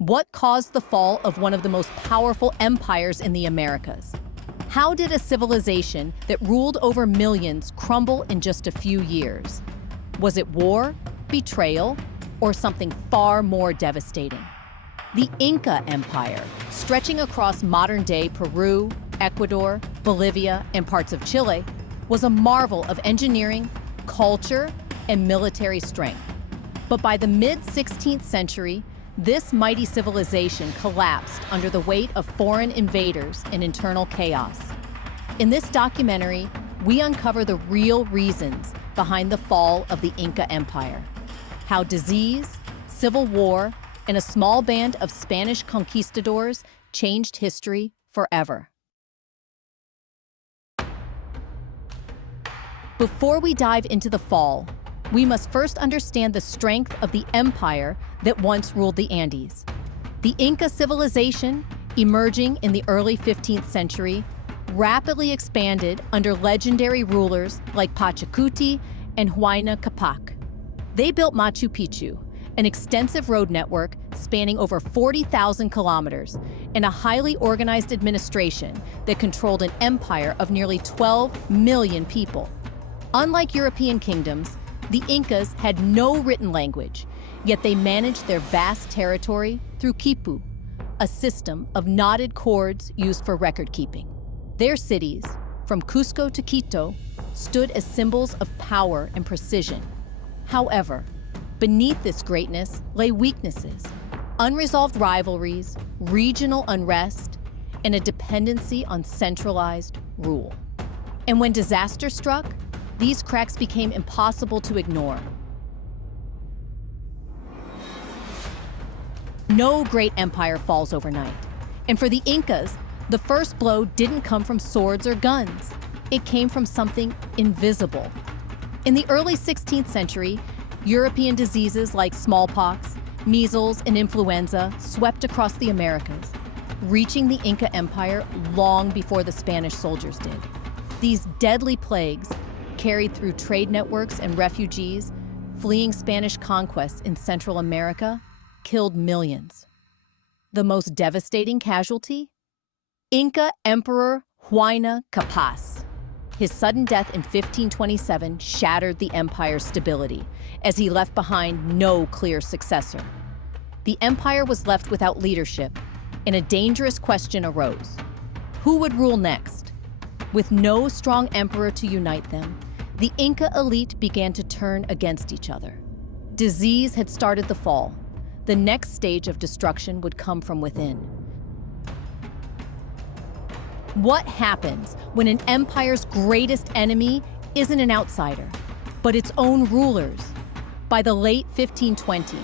What caused the fall of one of the most powerful empires in the Americas? How did a civilization that ruled over millions crumble in just a few years? Was it war, betrayal, or something far more devastating? The Inca Empire, stretching across modern-day Peru, Ecuador, Bolivia, and parts of Chile, was a marvel of engineering, culture, and military strength. But by the mid-16th century, this mighty civilization collapsed under the weight of foreign invaders and internal chaos. In this documentary, we uncover the real reasons behind the fall of the Inca Empire. How disease, civil war, and a small band of Spanish conquistadors changed history forever. Before we dive into the fall, we must first understand the strength of the empire that once ruled the Andes. The Inca civilization, emerging in the early 15th century, rapidly expanded under legendary rulers like Pachacuti and Huayna Capac. They built Machu Picchu, an extensive road network spanning over 40,000 kilometers, and a highly organized administration that controlled an empire of nearly 12 million people. Unlike European kingdoms, the Incas had no written language, yet they managed their vast territory through quipu, a system of knotted cords used for record-keeping. Their cities, from Cusco to Quito, stood as symbols of power and precision. However, beneath this greatness lay weaknesses, unresolved rivalries, regional unrest, and a dependency on centralized rule. And when disaster struck, these cracks became impossible to ignore. No great empire falls overnight. And for the Incas, the first blow didn't come from swords or guns. It came from something invisible. In the early 16th century, European diseases like smallpox, measles, and influenza swept across the Americas, reaching the Inca Empire long before the Spanish soldiers did. These deadly plagues, carried through trade networks and refugees fleeing Spanish conquests in Central America, killed millions. The most devastating casualty? Inca Emperor Huayna Capac. His sudden death in 1527 shattered the empire's stability, as he left behind no clear successor. The empire was left without leadership, and a dangerous question arose. Who would rule next? With no strong emperor to unite them, the Inca elite began to turn against each other. Disease had started the fall. The next stage of destruction would come from within. What happens when an empire's greatest enemy isn't an outsider, but its own rulers? By the late 1520s,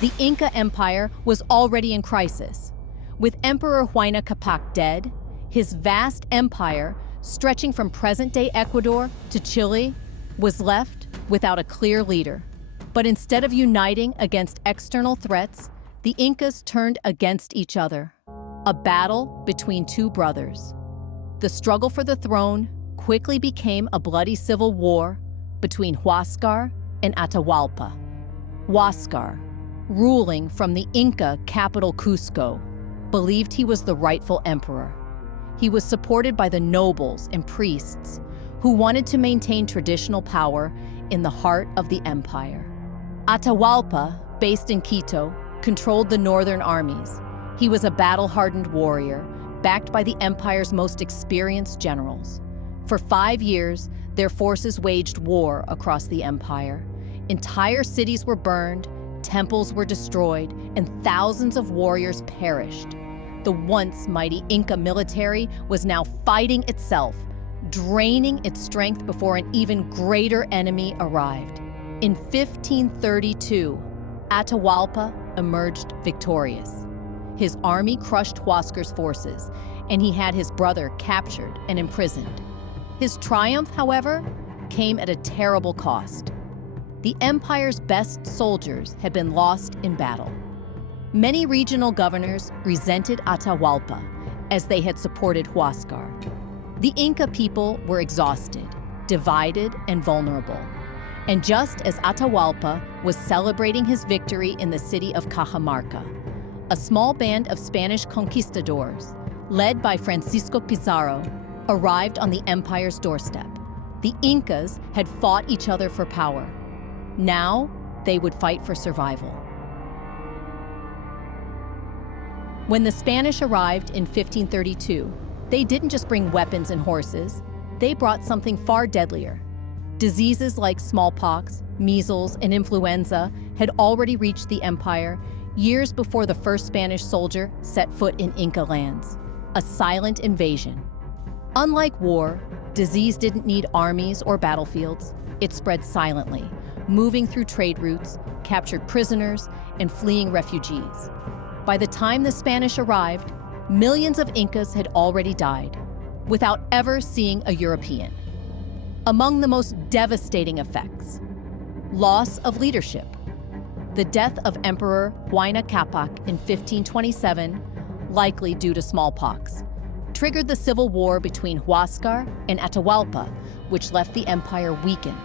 the Inca Empire was already in crisis. With Emperor Huayna Capac dead, his vast empire, stretching from present-day Ecuador to Chile, was left without a clear leader. But instead of uniting against external threats, the Incas turned against each other. A battle between two brothers. The struggle for the throne quickly became a bloody civil war between Huáscar and Atahualpa. Huáscar, ruling from the Inca capital Cusco, believed he was the rightful emperor. He was supported by the nobles and priests who wanted to maintain traditional power in the heart of the empire. Atahualpa, based in Quito, controlled the northern armies. He was a battle-hardened warrior, backed by the empire's most experienced generals. For 5 years, their forces waged war across the empire. Entire cities were burned, temples were destroyed, and thousands of warriors perished. The once mighty Inca military was now fighting itself, draining its strength before an even greater enemy arrived. In 1532, Atahualpa emerged victorious. His army crushed Huáscar's forces, and he had his brother captured and imprisoned. His triumph, however, came at a terrible cost. The empire's best soldiers had been lost in battle. Many regional governors resented Atahualpa, as they had supported Huáscar. The Inca people were exhausted, divided, and vulnerable. And just as Atahualpa was celebrating his victory in the city of Cajamarca, a small band of Spanish conquistadors, led by Francisco Pizarro, arrived on the empire's doorstep. The Incas had fought each other for power. Now, they would fight for survival. When the Spanish arrived in 1532, they didn't just bring weapons and horses, they brought something far deadlier. Diseases like smallpox, measles, and influenza had already reached the empire years before the first Spanish soldier set foot in Inca lands. A silent invasion. Unlike war, disease didn't need armies or battlefields. It spread silently, moving through trade routes, captured prisoners, and fleeing refugees. By the time the Spanish arrived, millions of Incas had already died, without ever seeing a European. Among the most devastating effects: loss of leadership. The death of Emperor Huayna Capac in 1527, likely due to smallpox, triggered the civil war between Huáscar and Atahualpa, which left the empire weakened.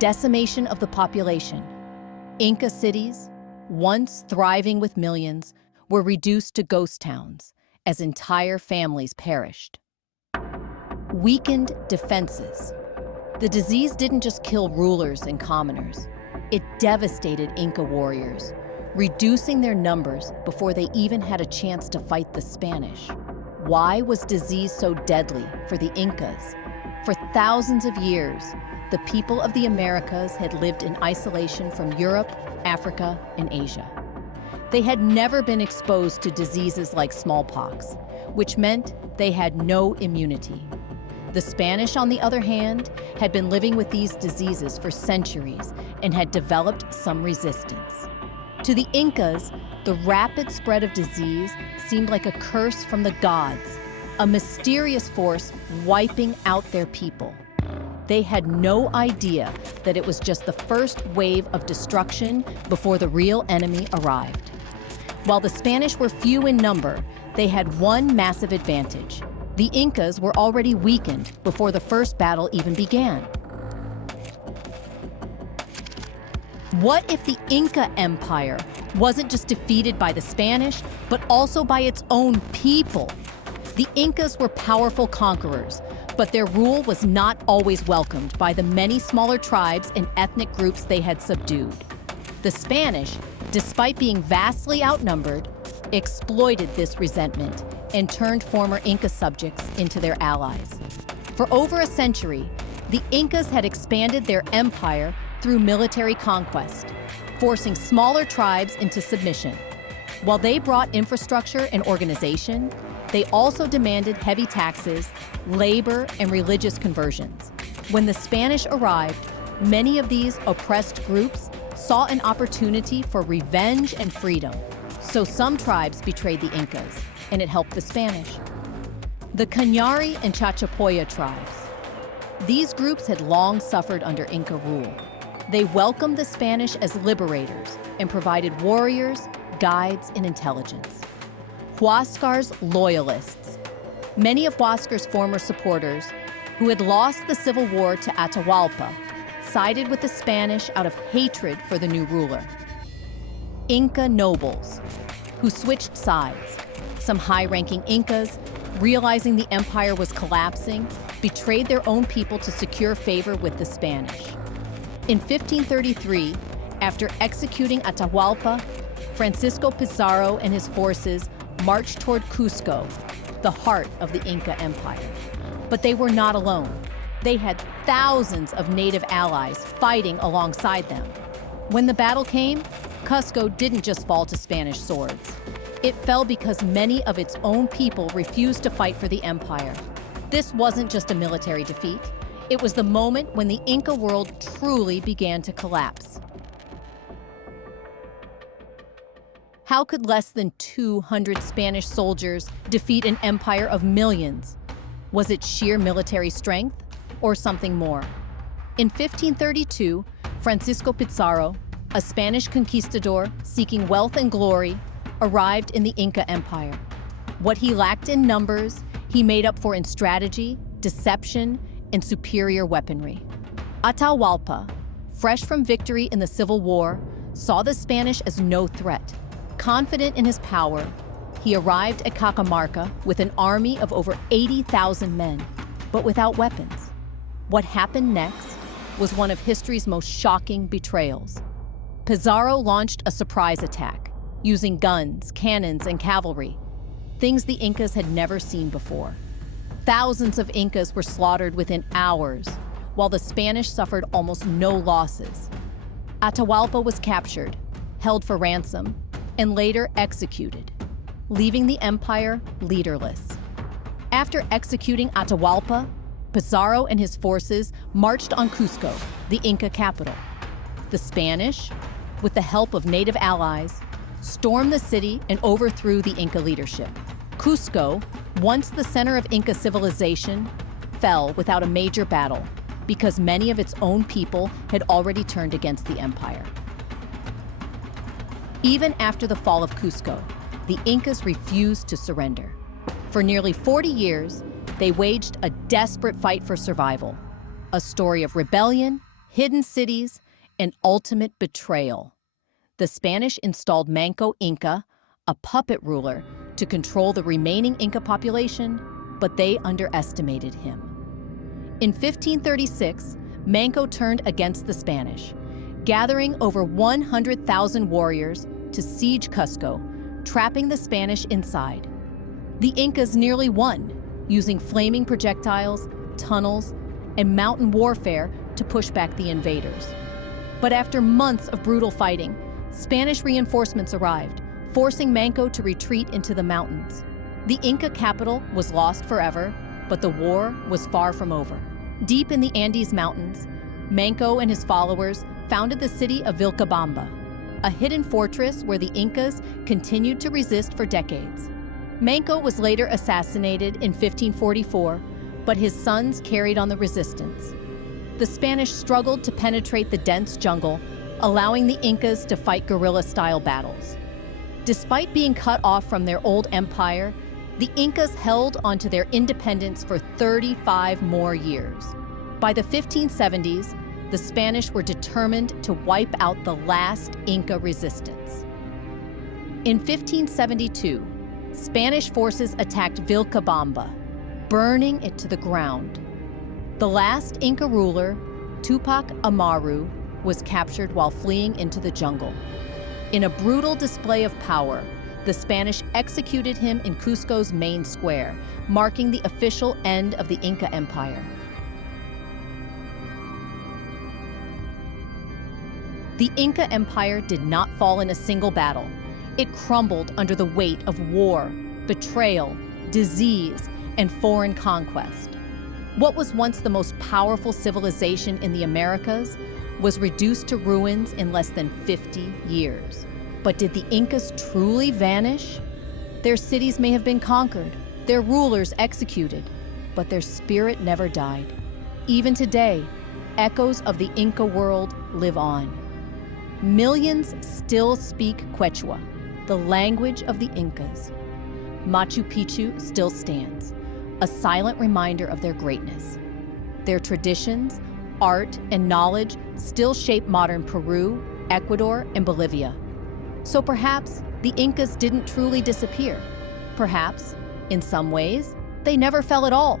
Decimation of the population. Inca cities, once thriving with millions, were reduced to ghost towns as entire families perished. Weakened defenses. The disease didn't just kill rulers and commoners. It devastated Inca warriors, reducing their numbers before they even had a chance to fight the Spanish. Why was disease so deadly for the Incas? For thousands of years, the people of the Americas had lived in isolation from Europe, Africa, and Asia. They had never been exposed to diseases like smallpox, which meant they had no immunity. The Spanish, on the other hand, had been living with these diseases for centuries and had developed some resistance. To the Incas, the rapid spread of disease seemed like a curse from the gods, a mysterious force wiping out their people. They had no idea that it was just the first wave of destruction before the real enemy arrived. While the Spanish were few in number, they had one massive advantage. The Incas were already weakened before the first battle even began. What if the Inca Empire wasn't just defeated by the Spanish, but also by its own people? The Incas were powerful conquerors, but their rule was not always welcomed by the many smaller tribes and ethnic groups they had subdued. The Spanish, despite being vastly outnumbered, exploited this resentment and turned former Inca subjects into their allies. For over a century, the Incas had expanded their empire through military conquest, forcing smaller tribes into submission. While they brought infrastructure and organization, they also demanded heavy taxes, labor, and religious conversions. When the Spanish arrived, many of these oppressed groups saw an opportunity for revenge and freedom. So some tribes betrayed the Incas, and it helped the Spanish. The Cañari and Chachapoya tribes. These groups had long suffered under Inca rule. They welcomed the Spanish as liberators and provided warriors, guides, and intelligence. Huáscar's loyalists. Many of Huáscar's former supporters, who had lost the civil war to Atahualpa, sided with the Spanish out of hatred for the new ruler. Inca nobles, who switched sides. Some high-ranking Incas, realizing the empire was collapsing, betrayed their own people to secure favor with the Spanish. In 1533, after executing Atahualpa, Francisco Pizarro and his forces marched toward Cusco, the heart of the Inca Empire. But they were not alone. They had thousands of native allies fighting alongside them. When the battle came, Cusco didn't just fall to Spanish swords. It fell because many of its own people refused to fight for the empire. This wasn't just a military defeat. It was the moment when the Inca world truly began to collapse. How could less than 200 Spanish soldiers defeat an empire of millions? Was it sheer military strength or something more? In 1532, Francisco Pizarro, a Spanish conquistador seeking wealth and glory, arrived in the Inca Empire. What he lacked in numbers, he made up for in strategy, deception, and superior weaponry. Atahualpa, fresh from victory in the Civil War, saw the Spanish as no threat. Confident in his power, he arrived at Cajamarca with an army of over 80,000 men, but without weapons. What happened next was one of history's most shocking betrayals. Pizarro launched a surprise attack, using guns, cannons, and cavalry, things the Incas had never seen before. Thousands of Incas were slaughtered within hours, while the Spanish suffered almost no losses. Atahualpa was captured, held for ransom, and later executed, leaving the empire leaderless. After executing Atahualpa, Pizarro and his forces marched on Cusco, the Inca capital. The Spanish, with the help of native allies, stormed the city and overthrew the Inca leadership. Cusco, once the center of Inca civilization, fell without a major battle because many of its own people had already turned against the empire. Even after the fall of Cusco, the Incas refused to surrender. For nearly 40 years, they waged a desperate fight for survival, a story of rebellion, hidden cities, and ultimate betrayal. The Spanish installed Manco Inca, a puppet ruler, to control the remaining Inca population, but they underestimated him. In 1536, Manco turned against the Spanish, gathering over 100,000 warriors to siege Cusco, trapping the Spanish inside. The Incas nearly won, using flaming projectiles, tunnels, and mountain warfare to push back the invaders. But after months of brutal fighting, Spanish reinforcements arrived, forcing Manco to retreat into the mountains. The Inca capital was lost forever, but the war was far from over. Deep in the Andes Mountains, Manco and his followers founded the city of Vilcabamba, a hidden fortress where the Incas continued to resist for decades. Manco was later assassinated in 1544, but his sons carried on the resistance. The Spanish struggled to penetrate the dense jungle, allowing the Incas to fight guerrilla-style battles. Despite being cut off from their old empire, the Incas held onto their independence for 35 more years. By the 1570s, the Spanish were determined to wipe out the last Inca resistance. In 1572, Spanish forces attacked Vilcabamba, burning it to the ground. The last Inca ruler, Tupac Amaru, was captured while fleeing into the jungle. In a brutal display of power, the Spanish executed him in Cusco's main square, marking the official end of the Inca Empire. The Inca Empire did not fall in a single battle. It crumbled under the weight of war, betrayal, disease, and foreign conquest. What was once the most powerful civilization in the Americas was reduced to ruins in less than 50 years. But did the Incas truly vanish? Their cities may have been conquered, their rulers executed, but their spirit never died. Even today, echoes of the Inca world live on. Millions still speak Quechua, the language of the Incas. Machu Picchu still stands, a silent reminder of their greatness. Their traditions, art, and knowledge still shape modern Peru, Ecuador, and Bolivia. So perhaps the Incas didn't truly disappear. Perhaps, in some ways, they never fell at all.